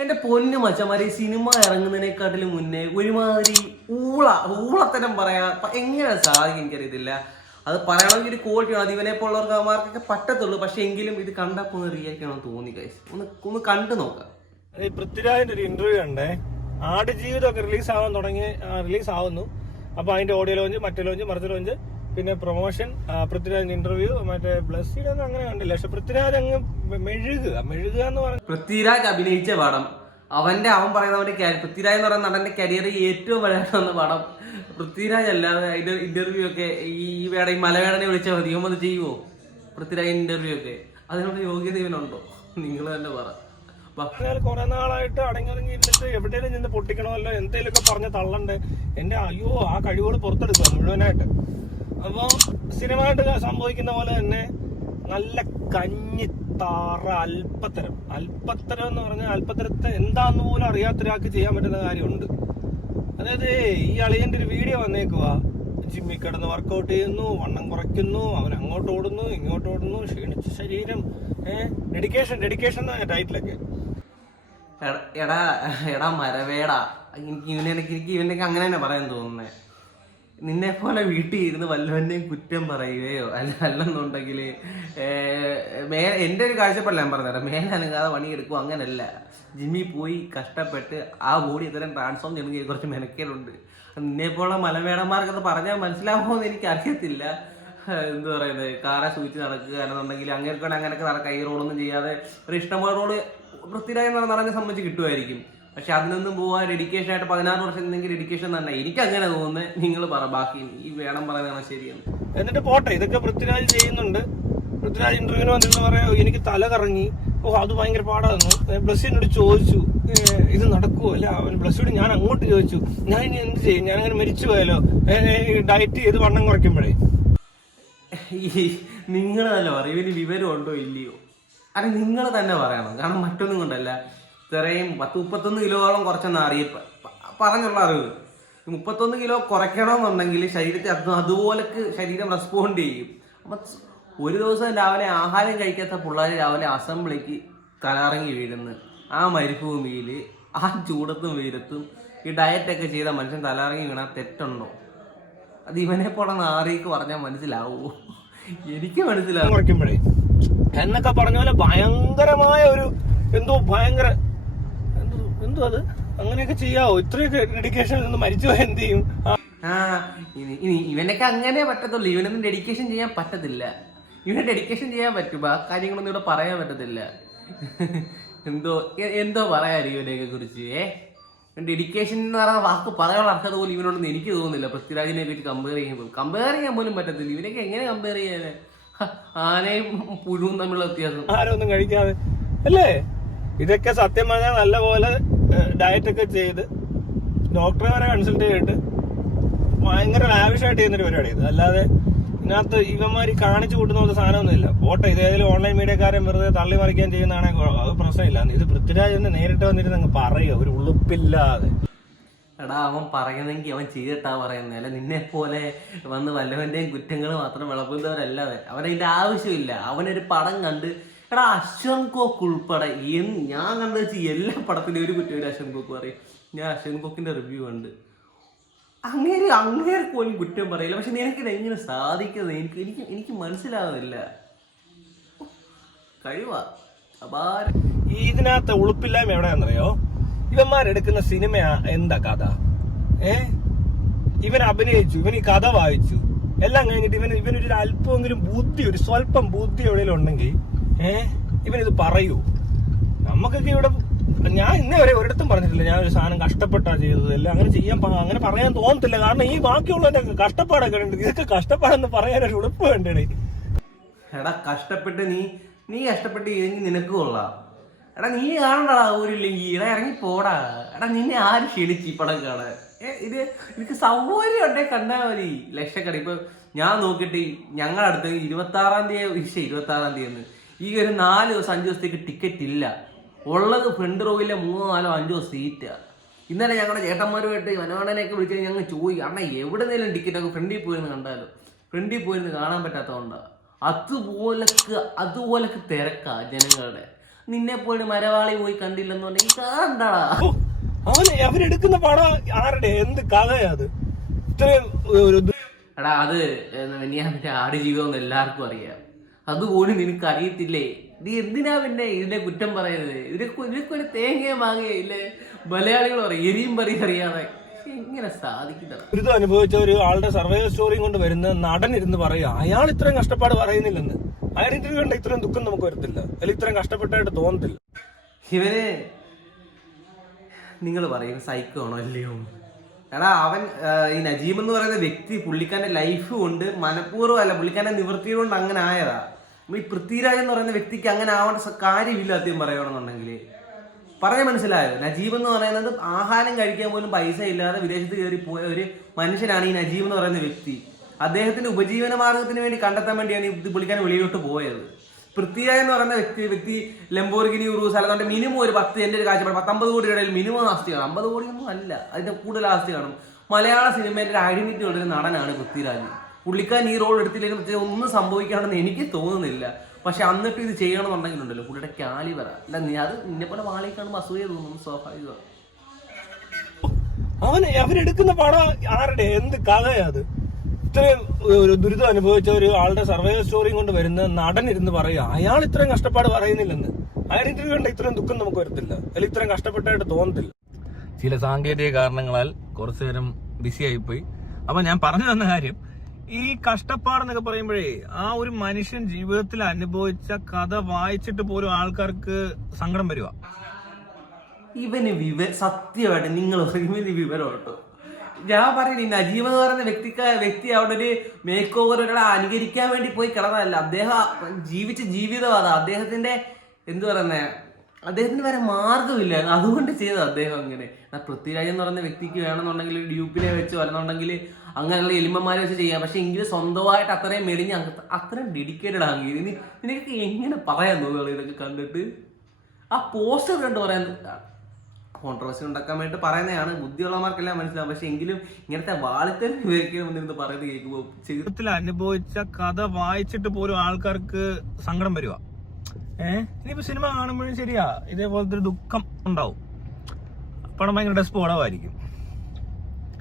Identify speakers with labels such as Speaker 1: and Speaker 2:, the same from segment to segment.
Speaker 1: എന്റെ പൊന്നു മച്ചമാരെ സിനിമ ഇറങ്ങുന്നതിനെക്കാട്ടിലും മുന്നേ ഒരുമാതിരി ഊള ഊളത്തരം പറയാ എങ്ങനെ സാധിക്കും എനിക്കറിയത്തില്ല. അത് പറയണമെങ്കിൽ ഒരു ക്വാളിറ്റി ആണ്. അത് ഇവനെ പോലുള്ളവർക്ക് അവർക്കൊക്കെ പറ്റത്തുള്ളൂ. പക്ഷെ എങ്കിലും ഇത് കണ്ടപ്പോൾ ഒന്ന് റിയാക്ട് ചെയ്യണം തോന്നി കൈസ് ഒന്ന് ഒന്ന് കണ്ടു നോക്കാം.
Speaker 2: പൃഥ്വിരാജിന്റെ ഒരു ഇന്റർവ്യൂ കണ്ടേ. ആടുജീവിതമൊക്കെ റിലീസ് ആവാൻ തുടങ്ങി റിലീസ് ആവുന്നു. അപ്പൊ അതിന്റെ ഓഡിയോ ലോഞ്ച് മറ്റേ ലോഞ്ച് മറിച്ച് ലോഞ്ച് പിന്നെ പ്രൊമോഷൻ പൃഥ്വിരാജ് ഇന്റർവ്യൂ മറ്റേ ബ്ലസ്സിയുടെ ഒന്നും അങ്ങനെ കണ്ടില്ല? പക്ഷെ പൃഥ്വിരാജ് അങ്ങ് മെഴുകുക മെഴുകുക എന്ന് പറഞ്ഞു
Speaker 1: പൃഥ്വിരാജ് അഭിനയിച്ച പടം. അവന്റെ അവൻ പറയുന്നവന്റെ ക്യാ- പൃഥ്വിരാജ് എന്ന് പറയുന്ന നടന്റെ കരിയറിൽ ഏറ്റവും വലുതാണെന്ന പടം. പൃഥ്വിരാജ് അല്ലാതെ അതിന്റെ ഇന്റർവ്യൂ ഒക്കെ ഈ വേട ഈ മലവേടനെ വിളിച്ചാൽ മതി. ഇവൻ അത് ചെയ്യുവോ? പൃഥ്വിരാജ് ഇന്റർവ്യൂ ഒക്കെ. അതിനുള്ള യോഗ്യത ഇവനുണ്ടോ? നിങ്ങൾ തന്നെ പറ. കൊറേ
Speaker 2: കുറെ നാളായിട്ട് അടങ്ങിറങ്ങി ഇരുന്നിട്ട് എവിടെയെങ്കിലും നിന്ന് പൊട്ടിക്കണമല്ലോ എന്തെങ്കിലുമൊക്കെ പറഞ്ഞ് തള്ളണ്ടേ? എന്റെ അയ്യോ ആ കഴിവുകൾ പുറത്തെടുക്കുക മുഴുവനായിട്ട്. അപ്പൊ സിനിമയായിട്ട് സംഭവിക്കുന്ന പോലെ തന്നെ നല്ല കഞ്ഞി താറ അല്പത്തരം. അല്പത്തരം എന്ന് പറഞ്ഞാൽ അല്പത്തരത്തെ എന്താന്ന് പോലും അറിയാത്ത ഒരാൾക്ക് ചെയ്യാൻ പറ്റുന്ന കാര്യമുണ്ട്. അതായത് ഈ അളിയന്റെ ഒരു വീഡിയോ വന്നേക്കുക ജിമ്മിൽ കിടന്ന് വർക്കൗട്ട് ചെയ്യുന്നു വണ്ണം കുറയ്ക്കുന്നു അവൻ അങ്ങോട്ട് ഓടുന്നു ഇങ്ങോട്ട് ഓടുന്നു ക്ഷീണിച്ച ശരീരം ഡെഡിക്കേഷൻ ഡെഡിക്കേഷൻ ടൈറ്റിലൊക്കെ
Speaker 1: എടാ എടാ മരവേടാ. എനിക്ക് ഇവനെ എനിക്ക് ഇവനൊക്കെ അങ്ങനെ തന്നെ പറയാൻ തോന്നുന്നേ? നിന്നെ പോലെ വീട്ടിൽ ഇരുന്ന് വല്ലവന്റെയും കുറ്റം പറയുകയോ അല്ല അല്ലെന്നുണ്ടെങ്കിൽ മേ എന്റെ ഒരു കാഴ്ചപ്പാടില്ല ഞാൻ പറഞ്ഞുതരാം. മേലനങ്ങാതെ പണിയെടുക്കും അങ്ങനല്ല. ജിമ്മി പോയി കഷ്ടപ്പെട്ട് ആ ബോഡി ഇത്തരം ട്രാൻസ്ഫോം ചെയ്യണമെങ്കിൽ കുറച്ച് മെനക്കേലുണ്ട് നിന്നെ പോലെ മലമേടന്മാർക്കത് പറഞ്ഞാൽ മനസ്സിലാവുമോ എന്ന് എനിക്ക് അറിയത്തില്ല എന്ത് പറയുന്നത്? കാറെ സൂചിച്ച് നടക്കുക അല്ലെന്നുണ്ടെങ്കിൽ അങ്ങനെ അങ്ങനെയൊക്കെ നടക്കുക. ഈ റോളൊന്നും ചെയ്യാതെ ഒരു ഇഷ്ടംപോലെ റോൾ വൃത്തിരായി എന്ന് പറഞ്ഞ സംബന്ധിച്ച് കിട്ടുമായിരിക്കും. പക്ഷെ അതിൽ നിന്നും പോവാൻ ഡെഡിക്കേഷൻ ആയിട്ട് പതിനാറ് വർഷം എന്തെങ്കിലും ഡെഡിക്കേഷൻ തന്നെ. എനിക്ക് അങ്ങനെ തോന്നുന്നത് നിങ്ങൾ പറ ബാക്കി ഈ വേണം പറയുന്നതാണ് ശരിയെന്ന്.
Speaker 2: എന്നിട്ട് പോട്ടെ ഇതൊക്കെ പൃഥ്വിരാജ് ചെയ്യുന്നുണ്ട്. പൃഥ്വിരാജ് ഇന്റർവ്യൂവിന് വന്നിട്ട് പറയാ എനിക്ക് തല കറങ്ങി. ഓ അത് ഭയങ്കര പാടായിരുന്നു ബ്ലസ്സിനോട് ചോദിച്ചു ഇത് നടക്കുമോ അല്ല അവൻ ബ്ലസ്സിനോട് ഞാൻ അങ്ങോട്ട് ചോദിച്ചു ഞാൻ ഇനി എന്ത് ചെയ്യും? ഞാൻ അങ്ങനെ മരിച്ചു പോയാലോ? ഡയറ്റ് ചെയ്ത് വണ്ണം കുറയ്ക്കുമ്പോഴേ.
Speaker 1: നിങ്ങൾ തന്നെ പറയും ഇവന് വിവരം ഉണ്ടോ ഇല്ലയോ? അല്ല നിങ്ങൾ തന്നെ പറയണം. കാരണം മറ്റൊന്നും കൊണ്ടല്ല. ഇത്രയും പത്ത് മുപ്പത്തൊന്ന് കിലോയോളം കുറച്ചെന്ന് അറിയ പറഞ്ഞുള്ള അറിവ്. മുപ്പത്തൊന്ന് കിലോ കുറയ്ക്കണമെന്നുണ്ടെങ്കിൽ ശരീരത്തെ അത് അതുപോലൊക്കെ ശരീരം റെസ്പോണ്ട് ചെയ്യും. അപ്പം ഒരു ദിവസം രാവിലെ ആഹാരം കഴിക്കാത്ത പിള്ളേർ രാവിലെ അസംബ്ലിക്ക് തലറങ്ങി വീഴുന്നു. ആ മരുഭൂമിയിൽ ആ ചൂടത്തും വെയിലത്തും ഈ ഡയറ്റൊക്കെ ചെയ്ത മനുഷ്യൻ തലറങ്ങി വീണാൽ തെറ്റുണ്ടോ? അത് ഇവനെ പോലെ നാറിക്ക് പറഞ്ഞാൽ മനസ്സിലാവൂ? എനിക്ക് മനസ്സിലാവും?
Speaker 2: എന്നൊക്കെ പറഞ്ഞ പോലെ ഭയങ്കരമായ ഒരു എന്തോ ഭയങ്കര എന്തോ അത്? അങ്ങനെയൊക്കെ ചെയ്യാവോ? ഇത്രയൊക്കെ ഡെഡിക്കേഷൻ നിന്ന് മരിച്ചു പോയാൽ എന്ത് ചെയ്യും? ആ,
Speaker 1: ഇനി ഇവനൊക്കെ അങ്ങനെ പറ്റത്തുള്ളൂ. ഇവനൊന്നും ഡെഡിക്കേഷൻ ചെയ്യാൻ പറ്റത്തില്ല. ഇവന് ഡെഡിക്കേഷൻ ചെയ്യാൻ പറ്റും. ആ കാര്യങ്ങളൊന്നും ഇവിടെ പറയാൻ പറ്റത്തില്ല. എന്തോ എന്തോ പറയാനും ഇവനെയൊക്കെ കുറിച്ച് ഏ? ഡെഡിക്കേഷൻ എന്ന് പറയുന്ന വാക്ക് പറയാനുള്ള അർത്ഥം പോലും ഇവനോടൊന്നും എനിക്ക് തോന്നുന്നില്ല. പൃഥ്വിരാജിനെ പറ്റി കമ്പയർ ചെയ്യുമ്പോൾ കമ്പയർ ചെയ്യാൻ പോലും പറ്റത്തില്ല. ഇവനൊക്കെ എങ്ങനെ കമ്പയർ ചെയ്യാനേ? ഹ, ആനയും പുഴുവും തമ്മിലുള്ള വ്യത്യാസം.
Speaker 2: ആരും ഒന്നും കഴിക്കാതെ. അല്ലേ? ഇതൊക്കെ സത്യം പറഞ്ഞാൽ നല്ലപോലെ ഡയറ്റ് ഒക്കെ ചെയ്ത് ഡോക്ടറെ വരെ കൺസൾട്ട് ചെയ്തിട്ട് ഭയങ്കര ലാവിഷായിട്ട് ചെയ്യുന്നൊരു പരിപാടി അല്ലാതെ ഇതിനകത്ത് ഇവന്മാര് കാണിച്ചു കൂട്ടുന്ന ഒരു സാധനമൊന്നുമില്ല ഓട്ടെ ഇത് ഏതെങ്കിലും ഓൺലൈൻ മീഡിയക്കാരൻ വെറുതെ തള്ളി മറിക്കാൻ ചെയ്യുന്നതാണെങ്കിൽ അത് പ്രശ്നമില്ല. ഇത് പൃഥ്വിരാജ് തന്നെ നേരിട്ട് വന്നിരുന്ന് അങ്ങ് പറയുക ഒരു ഉളുപ്പില്ലാതെ.
Speaker 1: എടാ അവൻ പറയുന്നെങ്കിൽ അവൻ ചെയ്തിട്ടാ പറയുന്നത് അല്ല നിന്നെ പോലെ വന്ന് വല്ലവന്റെയും കുറ്റങ്ങൾ മാത്രം വിളമ്പുന്നവരല്ലാതെ. അവനതിന്റെ ആവശ്യമില്ല. അവനൊരു പടം കണ്ട് എടാ അശ്വൻ കോക്ക് ഉൾപ്പെടെ ഞാൻ കണ്ടു വെച്ച് എല്ലാ പടത്തിലും ഒരു കുറ്റം ഒരു അശ്വൻ കോക്ക് പറയും. ഞാൻ അശ്വൻ കോക്കിന്റെ റിവ്യൂ ഉണ്ട് അങ്ങേര് അങ്ങേര് പോലും കുറ്റം പറയില്ല. പക്ഷെ നിനക്കിത് എങ്ങനെ സാധിക്കുന്നത്? എനിക്ക് എനിക്ക് എനിക്ക് മനസ്സിലാകുന്നില്ല കഴിവാ. അപാര
Speaker 2: ഇതിനകത്ത് ഉളുപ്പില്ലായ്മ എവിടെയാണെന്നറിയോ? ഇവന്മാരെടുക്കുന്ന സിനിമ എന്താ കഥ? ഏ? ഇവൻ അഭിനയിച്ചു ഇവൻ ഈ കഥ വായിച്ചു. എല്ലാം കഴിഞ്ഞിട്ട് ഇവൻ ഇവനൊരു അല്പമെങ്കിലും ബുദ്ധി ഒരു സ്വല്പം ബുദ്ധി എവിടെയെങ്കിലും ഉണ്ടെങ്കിൽ ഏ? ഇവനിത് പറയൂ. നമുക്കൊക്കെ ഇവിടെ ഞാൻ ഇന്നേ വരെ ഒരിടത്തും പറഞ്ഞിട്ടില്ല. ഞാൻ ഒരു സാധനം കഷ്ടപ്പെട്ടാ ചെയ്തതല്ല അങ്ങനെ ചെയ്യാൻ അങ്ങനെ പറയാൻ തോന്നത്തില്ല. കാരണം ഈ ബാക്കിയുള്ളവന്റെ കഷ്ടപ്പാടൊക്കെ ഇതൊക്കെ കഷ്ടപ്പാടെന്ന് പറയാൻ ഒരു ഉളുപ്പ് വേണ്ടേ
Speaker 1: എടാ കഷ്ടപ്പെട്ട് നീ നീ കഷ്ടപ്പെട്ട് ചെയ്തെങ്കിൽ നിനക്ക് കൊള്ളാം. എടാ നീ കാണണ്ടടാ ഊരില്ലെങ്കിൽ എടാ ഇറങ്ങി പോടാ. എടാ നിന്നെ ആര് ക്ഷീണിച്ച് ഈ പടം കാണാൻ? ഏ, ഇത് എനിക്ക് സൗകര്യം ഉണ്ടേ കണ്ടാൽ മതി. ലക്ഷക്കണി ഇപ്പൊ ഞാൻ നോക്കിയിട്ട് ഞങ്ങളുടെ അടുത്ത് ഇരുപത്തി ആറാം തീയതി ഇരുപത്തി ആറാം തീയതി ഈ ഒരു നാല് ദിവസം അഞ്ച് ദിവസത്തേക്ക് ടിക്കറ്റ് ഇല്ല. ഉള്ളത് ഫ്രണ്ട് റോയിലെ മൂന്നോ നാലോ അഞ്ചോ സീറ്റ് ഇന്നലെ ഞങ്ങളുടെ ചേട്ടന്മാരുമായിട്ട് മനോഹരനെയൊക്കെ വിളിച്ച് ഞങ്ങൾ ചോദിക്കും അണ്ണ എവിടെ നിന്നും ടിക്കറ്റ് ഒക്കെ ഫ്രണ്ടിൽ പോയിരുന്ന് കണ്ടാലോ? ഫ്രണ്ടിൽ പോയിരുന്ന് കാണാൻ പറ്റാത്തതുകൊണ്ട്. അതുപോലെ അതുപോലെ തിരക്കാ ജനങ്ങളുടെ. നിന്നെ പോയി മരവാളി പോയി കണ്ടില്ലെന്നുണ്ടെങ്കിൽ
Speaker 3: പറഞ്ഞാൽ അവന് അവരെടുക്കുന്ന പടം ആരുടെ? എന്ത് കഥയാ അത്? ഇത്രയും
Speaker 1: എടാ അത് വെനിയാമിന്റെ ആട് ജീവിതം എല്ലാവർക്കും അറിയാം. അതുപോലും നിനക്ക് അറിയത്തില്ലേ നീ എന്തിനാ പിന്നെ ഇതിനെ കുറ്റം പറയുന്നത്? ഇതിനൊക്കെ ഇതിനൊക്കെ ഒരു തേങ്ങയെ മാങ്ങയോ ഇല്ലേ. മലയാളികൾ പറയും എരിയും പറയും അറിയാതെ. എങ്ങനെ സാധിക്കുന്നത്
Speaker 3: ദുരിതം അനുഭവിച്ച ഒരു ആളുടെ സർവൈവൽ സ്റ്റോറിയും കൊണ്ട് വരുന്ന നടൻ ഇരുന്ന് പറയുക അയാൾ ഇത്രയും കഷ്ടപ്പാട് പറയുന്നില്ലെന്ന്. അയാൾ ഇതിന് കണ്ട ഇത്രയും ദുഃഖം നമുക്ക് വരത്തില്ല. അല്ലെങ്കിൽ ഇത്രയും കഷ്ടപ്പെട്ടായിട്ട് തോന്നത്തില്ല.
Speaker 1: ഇവന് നിങ്ങൾ പറയും സൈക്കോ ആണോ അല്ലയോ? എടാ അവൻ ഈ നജീബ് എന്ന് പറയുന്ന വ്യക്തി പുള്ളിക്കാരന്റെ ലൈഫ് കൊണ്ട് മനഃപൂർവം അല്ല നിവൃത്തി കൊണ്ട് അങ്ങനെ ആയതാ. ഈ പൃഥ്വിരാജ് എന്ന് പറയുന്ന വ്യക്തിക്ക് അങ്ങനെ ആവേണ്ട കാര്യമില്ല അദ്ദേഹം പറയണമെന്നുണ്ടെങ്കിൽ പറയാൻ മനസ്സിലായോ? നജീബ് എന്ന് പറയുന്നത് ആഹാരം കഴിക്കാൻ പോലും പൈസ ഇല്ലാതെ വിദേശത്ത് കയറി പോയ ഒരു മനുഷ്യനാണ് ഈ നജീബ് എന്ന് പറയുന്ന വ്യക്തി. അദ്ദേഹത്തിന്റെ ഉപജീവന മാർഗത്തിന് വേണ്ടി കണ്ടെത്താൻ വേണ്ടിയാണ് ഇത് പുള്ളിക്കാൻ വെളിയിലോട്ട് പോയത്. പൃഥ്വിരാജ് എന്ന് പറയുന്ന വ്യക്തി വ്യക്തി ലംബോർഗിനി ഉറൂസ് അല്ലാതെ മിനിമം ഒരു പത്ത് എന്റെ ഒരു കാഴ്ചപ്പാട് പത്തൊമ്പത് കോടി ഇടയിൽ മിനിമം ആസ്തി കാണും. അമ്പത് കോടിയൊന്നും അല്ല. അതിന്റെ കൂടുതൽ ആസ്തി കാണും. മലയാള സിനിമയുടെ ഒരു ഐഡന്റിറ്റി ഉള്ള ഒരു നടനാണ് പൃഥ്വിരാജ്. പുള്ളിക്കാരൻ ഈ റോൾ എടുത്തില്ലെങ്കിൽ പ്രത്യേകം ഒന്നും സംഭവിക്കണമെന്ന് എനിക്ക് തോന്നുന്നില്ല. പക്ഷെ എന്നിട്ട് ഇത് ചെയ്യണമെന്നുണ്ടെങ്കിലുണ്ടല്ലോ പുള്ളിയുടെ കാലി പറ അല്ല നീ അത് നിന്നെ പോലെ വാളി കാണുമ്പോൾ അസൂയ തോന്നും സ്വാഭാവികമാണ്
Speaker 3: അവന് അവരെടുക്കുന്ന പടം ആരുടെ? എന്ത് കഥയാ അത്? ഇത്രയും ഒരു ദുരിതം അനുഭവിച്ച ഒരു ആളുടെ സർവൈവൽ സ്റ്റോറിയും കൊണ്ട് വരുന്ന നടൻ ഇരുന്ന് പറയുക അയാൾ ഇത്രയും കഷ്ടപ്പാട് പറയുന്നില്ലെന്ന്. അയാൾ ഇന്റർവ്യൂ കണ്ട ഇത്രയും ദുഃഖം നമുക്ക് വരത്തില്ല. അല്ലെങ്കിൽ ഇത്രയും കഷ്ടപ്പെട്ടായിട്ട് തോന്നത്തില്ല.
Speaker 2: ചില സാങ്കേതിക കാരണങ്ങളാൽ കുറച്ചു നേരം ബിസി ആയിപ്പോയി. അപ്പൊ ഞാൻ പറഞ്ഞു തന്ന കാര്യം ഈ കഷ്ടപ്പാടെന്നൊക്കെ പറയുമ്പോഴേ ആ ഒരു മനുഷ്യൻ ജീവിതത്തിൽ അനുഭവിച്ച കഥ വായിച്ചിട്ട് പോലും ആൾക്കാർക്ക് സങ്കടം വരുക
Speaker 1: ഇവന് വിവ സത്യമായിട്ട് നിങ്ങൾ ഇവന് വിവരം കേട്ടോ. ഞാൻ പറയുന്നത് ഈ നജീബ് എന്ന് പറയുന്ന വ്യക്തിക്ക് വ്യക്തി അവിടെ ഒരു മേക്ക് ഓവർ ഒരാളെ അനുകരിക്കാൻ വേണ്ടി പോയി കിടന്നതല്ല. അദ്ദേഹം ജീവിച്ച ജീവിതം അതാ. അദ്ദേഹത്തിന്റെ എന്തു പറയുന്നേ അദ്ദേഹത്തിന് വരെ മാർഗമില്ല അതുകൊണ്ട് ചെയ്തത് അദ്ദേഹം അങ്ങനെ. എന്നാ പൃഥ്വിരാജ് എന്ന് പറയുന്ന വ്യക്തിക്ക് വേണമെന്നുണ്ടെങ്കിൽ ഒരു ഡ്യൂപ്പിനെ വെച്ച് വരണമെന്നുണ്ടെങ്കിൽ അങ്ങനെയുള്ള എലിമന്മാരെ വെച്ച് ചെയ്യാം. പക്ഷെ എങ്കിലും സ്വന്തമായിട്ട് അത്രയും മെലിഞ്ഞ് അത്രയും ഡെഡിക്കേറ്റഡ് ആണെങ്കിൽ ഇനി നിനക്ക് എങ്ങനെ പറയാൻ തോന്നുന്നു ഇതൊക്കെ കണ്ടിട്ട്? ആ പോസ്റ്റർ കണ്ട് പറയാൻ കോൺട്രവേഴ്സി ഉണ്ടാക്കാൻ വേണ്ടി പറയുന്നതാണ്. ബുദ്ധിയുള്ളമാർക്കെല്ലാം മനസ്സിലാവും. പക്ഷെ എങ്കിലും ഇങ്ങനത്തെ വാളിത്തരം വന്നിരുന്ന് പറയുന്നത് കേൾക്കുമ്പോൾ
Speaker 2: ജീവിതത്തിൽ അനുഭവിച്ച കഥ വായിച്ചിട്ട് പോലും ആൾക്കാർക്ക് സങ്കടം വരുക ഏഹ് ഇനിയിപ്പോ സിനിമ കാണുമ്പോഴും ശരിയാ. ഇതേപോലത്തെ ഒരു ദുഃഖം ഉണ്ടാവും. പടം ഭയങ്കര ഡെസ്പോളമായിരിക്കും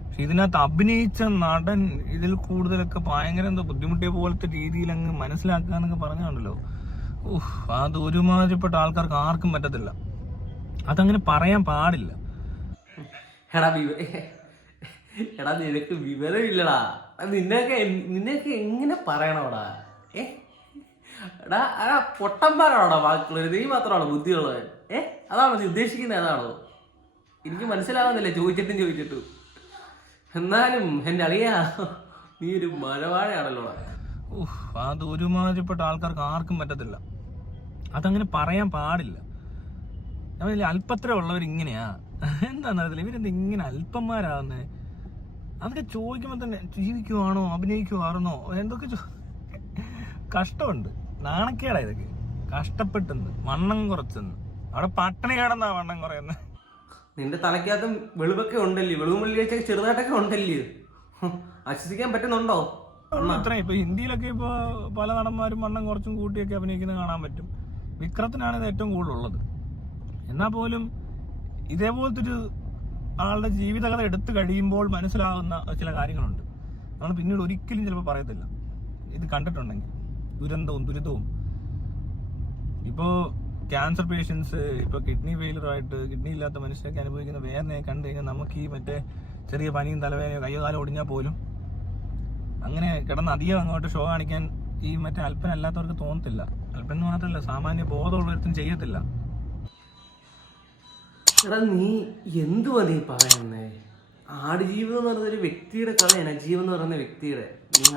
Speaker 2: പക്ഷെ ഇതിനകത്ത് അഭിനയിച്ച നടൻ ഇതിൽ കൂടുതലൊക്കെ ഭയങ്കര എന്തോ ബുദ്ധിമുട്ടിയ പോലത്തെ രീതിയിൽ അങ്ങ് മനസ്സിലാക്കുക എന്നൊക്കെ പറഞ്ഞുണ്ടല്ലോ ഊഹ് അത് ഒരുമാതിരിപ്പെട്ട ആൾക്കാർക്ക് ആർക്കും പറ്റത്തില്ല. അതങ്ങനെ പറയാൻ പാടില്ല.
Speaker 1: എടാ എടാ നിനക്ക് വിവരമില്ലടാ. നിന്നെയൊക്കെ നിന്നെയൊക്കെ എങ്ങനെ പറയണോടാ? ഏ? എടാ എടാ പൊട്ടന്മാരാണോടാ ബാക്കിയുള്ളവർ നീ മാത്രമാണോ ബുദ്ധിയുള്ളവൻ ഏ അതാണോ നീ ഉദ്ദേശിക്കുന്നത് അതാണോ? എനിക്ക് മനസ്സിലാവുന്നില്ല ചോദിച്ചിട്ടും ചോദിച്ചിട്ടും. എന്നാലും എന്റെ അളിയാ നീ ഒരു മഴവാഴയാണല്ലോടാ
Speaker 2: ഊഹ് അത് ഒരുമാതിരിപ്പെട്ട ആൾക്കാർക്ക് ആർക്കും പറ്റത്തില്ല. അതങ്ങനെ പറയാൻ പാടില്ല. ഞാൻ അല്പത്ര ഉള്ളവർ ഇങ്ങനെയാ. എന്താന്നറിയത്തില്ല ഇവരെന്ത് ഇങ്ങനെ അല്പന്മാരാന്ന് അതൊക്കെ ചോദിക്കുമ്പോൾ തന്നെ ജീവിക്കുവാണോ അഭിനയിക്കുവാണെന്നോ എന്തൊക്കെ കഷ്ടമുണ്ട്. നാണക്കേടാ ഇതൊക്കെ. കഷ്ടപ്പെട്ടെന്ന് വണ്ണം കുറച്ചെന്ന്. അവിടെ പട്ടണി കിടന്നാ വണ്ണം കുറയുന്നത്
Speaker 1: നിന്റെ തലയ്ക്കകത്തും വെളുപ്പൊക്കെ ഉണ്ടല്ലേ? വെളുവും വെള്ളിയാഴ്ച ചെറുതായിട്ടൊക്കെ ഉണ്ടല്ലേ ആശ്വസിക്കാൻ പറ്റുന്നുണ്ടോ?
Speaker 2: ഇത്രയും ഇപ്പൊ ഹിന്ദിയിലൊക്കെ ഇപ്പൊ പല നടന്മാരും വണ്ണം കുറച്ചും കൂട്ടിയൊക്കെ അഭിനയിക്കുന്നത് കാണാൻ പറ്റും. വിക്രത്തിനാണ് ഇത് ഏറ്റവും കൂടുതൽ ഉള്ളത് എന്നാ പോലും ഇതേപോലത്തെ ഒരു ആളുടെ ജീവിതകഥ എടുത്തു കഴിയുമ്പോൾ മനസ്സിലാകുന്ന ചില കാര്യങ്ങളുണ്ട്. നമ്മൾ പിന്നീട് ഒരിക്കലും ചിലപ്പോൾ പറയത്തില്ല. ഇത് കണ്ടിട്ടുണ്ടെങ്കിൽ. ദുരന്തവും ദുരിതവും. ഇപ്പോൾ ക്യാൻസർ പേഷ്യൻസ് ഇപ്പോൾ കിഡ്നി ഫെയിലറായിട്ട് കിഡ്നി ഇല്ലാത്ത മനുഷ്യരൊക്കെ അനുഭവിക്കുന്ന വേദനയെ കണ്ടു കഴിഞ്ഞാൽ നമുക്ക് ഈ മറ്റേ ചെറിയ പനിയും തലവേദനയോ കയ്യോ കാലം ഒടിഞ്ഞാൽ പോലും അങ്ങനെ കിടന്ന് അധികം അങ്ങോട്ട് ഷോ കാണിക്കാൻ ഈ മറ്റേ അല്പൻ അല്ലാത്തവർക്ക് തോന്നത്തില്ല. അല്പൻ എന്ന് മാത്രമല്ല സാമാന്യ ബോധമുള്ളവർക്കും ചെയ്യത്തില്ല.
Speaker 1: നീ എന്തുവാ നീ പറയുന്നേ? ആടുജീവിതം എന്ന് പറയുന്ന ഒരു വ്യക്തിയുടെ കഥയാണ്. നജീവ് എന്ന് പറയുന്ന വ്യക്തിയുടെ.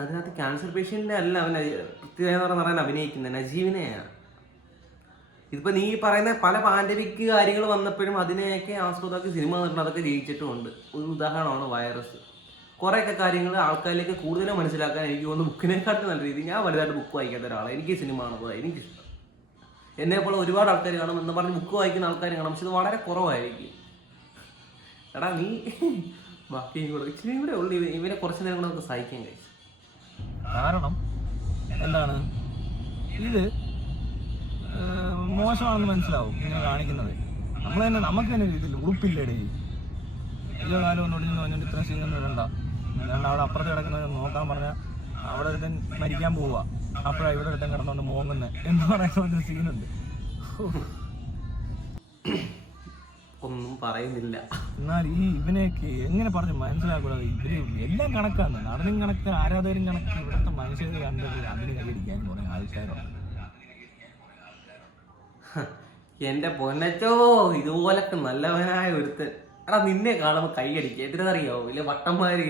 Speaker 1: അതിനകത്ത് ക്യാൻസർ പേഷ്യന്റിനെ അല്ല അവൻ പൃഥ്വിരാജ് എന്ന് നടൻ അഭിനയിക്കുന്നത്. നജീവിനെയാണ് ഇതിപ്പോ നീ പറയുന്ന പല പാൻഡമിക് കാര്യങ്ങൾ വന്നപ്പോഴും അതിനെയൊക്കെ ആസ്പദമാക്കി സിനിമ നടക്കുന്നത് അതൊക്കെ ജയിച്ചിട്ടുമുണ്ട് ഒരു ഉദാഹരണമാണ് വൈറസ് കുറേയൊക്കെ കാര്യങ്ങൾ ആൾക്കാരിലേക്ക് കൂടുതലും മനസ്സിലാക്കാൻ എനിക്ക് തോന്നുന്നു ബുക്കിനെക്കാട്ടും നല്ല രീതി ഞാൻ വലുതായിട്ട് ബുക്ക് വായിക്കാത്ത ഒരാളാണ് എനിക്ക് സിനിമ കാണുന്നത് എനിക്കിഷ്ടം. എന്നെ പോലെ ഒരുപാട് ആൾക്കാർ കാണും എന്ന് പറഞ്ഞ് ബുക്ക് വായിക്കുന്ന ആൾക്കാർ കാണും. പക്ഷെ ഇത് വളരെ കുറവായിരിക്കും. എടാ നീ ബാക്കിയും കൂടെ ഇച്ചിരി കൂടെ ഉള്ളു. ഇവ- കുറച്ച് നേരം കൂടെ നമുക്ക് സഹിക്കാൻ കഴിച്ചു
Speaker 2: കാരണം എന്താണ്? ഇത് മോശമാണെന്ന് മനസ്സിലാവും ഇങ്ങനെ കാണിക്കുന്നത്. നമ്മൾ തന്നെ നമുക്ക് തന്നെ രീതിയിൽ ഉറുപ്പില്ലേടേ വലിയ കാലം ഒന്നും ഒടിഞ്ഞു പറഞ്ഞിട്ട് ഇത്ര സീനൊന്നും ഇടണ്ട. അല്ലാണ്ട് അവിടെ അപ്പുറത്ത് കിടക്കുന്നത് നോക്കാൻ പറഞ്ഞാൽ അവിടെ ഒരുത്തൻ മരിക്കാൻ പോവുക അപ്പോഴാണ് ഇവിടെ ഒരുത്തൻ കിടന്നുകൊണ്ട് മോങ്ങുന്നത് എന്ന് പറയുന്ന ഒരു സീനുണ്ട്.
Speaker 1: ഒന്നും പറയുന്നില്ല.
Speaker 2: എന്നാൽ ഈ ഇവനെയൊക്കെ എങ്ങനെ പറഞ്ഞ് മനസ്സിലാക്കൂടാതെ ഇവർ എല്ലാം കണക്കാണ് നടനും കണക്ക് ആരാധകരും കണക്ക് ഇവിടുത്തെ മനുഷ്യരെ കണ്ടത് അതിന് കൈയടിക്കാൻ കുറേ ആൾക്കാരുണ്ട്.
Speaker 1: എന്റെ പൊന്നച്ചോ ഇതുപോലൊക്കെ നല്ലവനായ ഒരുത്തൻ. എടാ നിന്നെ കാണുമ്പോൾ കൈയടിക്കുക എന്തിനറിയോ വലിയ വട്ടന്മാര്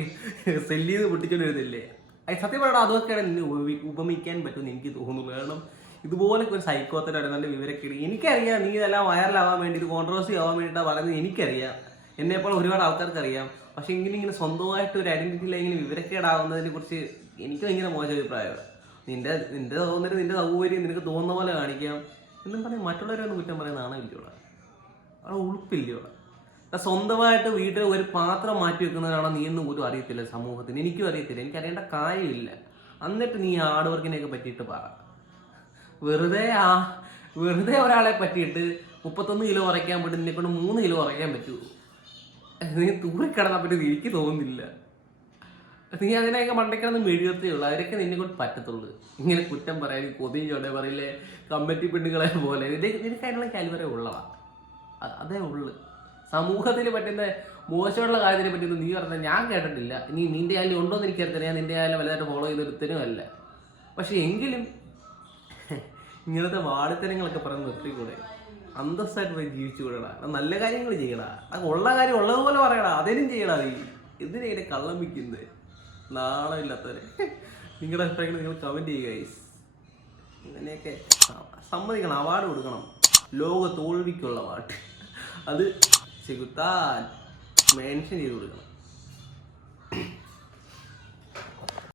Speaker 1: സെല്ല് ചെയ്ത് പൊട്ടിച്ചോണ്ട് വരുന്നില്ലേ അത് സത്യം പറയടാ അതൊക്കെയാണ് നിന്നെ ഉപമി- ഉപമിക്കാൻ പറ്റുമെന്ന് എനിക്ക് തോന്നുന്നു. കാരണം ഇതുപോലൊക്കെ ഒരു സൈക്കോത്തരാണ് നല്ല വിവരക്കേട് എനിക്കറിയാം നീ ഇതെല്ലാം വൈറലാവാൻ വേണ്ടി ഇത് കോൺട്രവേഴ്സി ആവാൻ വേണ്ടിയിട്ടാണ് പറയുന്നത് എനിക്കറിയാം. എന്നെപ്പോൾ ഒരുപാട് ആൾക്കാർക്ക് അറിയാം പക്ഷെ ഇങ്ങനെ ഇങ്ങനെ സ്വന്തമായിട്ട് ഒരു ഐഡന്റിറ്റി ഇങ്ങനെ വിവരക്കേടാവുന്നതിനെ കുറിച്ച് എനിക്ക് ഭയങ്കര മോശം അഭിപ്രായമാണ് നിന്റെ നിന്റെ തോന്നൽ നിന്റെ സൗകര്യം നിനക്ക് തോന്നുന്ന പോലെ കാണിക്കാം എന്നും പറയും മറ്റുള്ളവരെ ഒന്ന് കുറ്റം പറയുന്ന ആണില്ലോടാ അവിടെ ഉളുപ്പില്ലോടാ സ്വന്തമായിട്ട് വീട്ടിൽ ഒരു പാത്രം മാറ്റി വെക്കുന്നതാണോ നീ എന്നും പോലും അറിയത്തില്ല സമൂഹത്തിന്. എനിക്കും അറിയത്തില്ല. എനിക്കറിയേണ്ട കാര്യമില്ല. എന്നിട്ട് നീ ഹാർഡ് വർക്കിനെയൊക്കെ പറ്റിയിട്ട് പറ. വെറുതെ ആ വെറുതെ ഒരാളെ പറ്റിയിട്ട് മുപ്പത്തൊന്ന് കിലോ കുറയ്ക്കാൻ പറ്റും നിന്നെ കൊണ്ട് മൂന്ന് കിലോ കുറയ്ക്കാൻ പറ്റൂ. നീ തൂറിക്കിടന്നാൽ പറ്റും എനിക്ക് തോന്നുന്നില്ല. നീ അതിനെയൊക്കെ മണ്ടയ്ക്കിടന്ന് മെഴുകത്തേ ഉള്ളൂ. അവരൊക്കെ നിന്നെ കൊണ്ട് പറ്റത്തുള്ളൂ. ഇങ്ങനെ കുറ്റം പറയാൻ കൊതിയും ചോടെ പറയില്ലേ കമ്മിറ്റി പെണ്ണുങ്ങളെ പോലെ. നിനക്കായിട്ടുള്ള കാലുവരെ ഉള്ളതാ. അതേ ഉള്ളു. സമൂഹത്തിൽ പറ്റുന്ന മോശമുള്ള കാര്യത്തിനെ പറ്റിയൊന്നും നീ പറഞ്ഞ ഞാൻ കേട്ടിട്ടില്ല. നീ നിന്റെ ആയാലും ഉണ്ടോ എന്ന് എനിക്കറിയത്തില്ല ഞാൻ നിന്റെ ആയാലും വലുതായിട്ട് ഫോളോ ചെയ്തൊരുത്തനും അല്ല. പക്ഷെ എങ്കിലും ഇങ്ങനത്തെ വാടിത്തരങ്ങളൊക്കെ പറഞ്ഞ് നിർത്തിക്കൂടെ? അന്തസ്സായിട്ട് പോയി ജീവിച്ചുകൂടാ നല്ല കാര്യങ്ങൾ ചെയ്യടാ. അത് ഉള്ള കാര്യം ഉള്ളതുപോലെ പറയടാ. അതേലും ചെയ്യടാ നീ. എന്തിനാ കള്ളം വിൽക്കുന്നത് നാളെ ഇല്ലാത്തവരെ. നിങ്ങളുടെ അഭിപ്രായങ്ങൾ നിങ്ങൾ കമന്റ് ചെയ്യുക ഗൈസ് ഇങ്ങനെയൊക്കെ സമ്മതിക്കണം. അവാർഡ് കൊടുക്കണം. ലോക തോൽവിക്കുള്ള അവാർഡ് അത് ചെകുത്താൻ മെൻഷൻ ചെയ്ത് കൊടുക്കണം.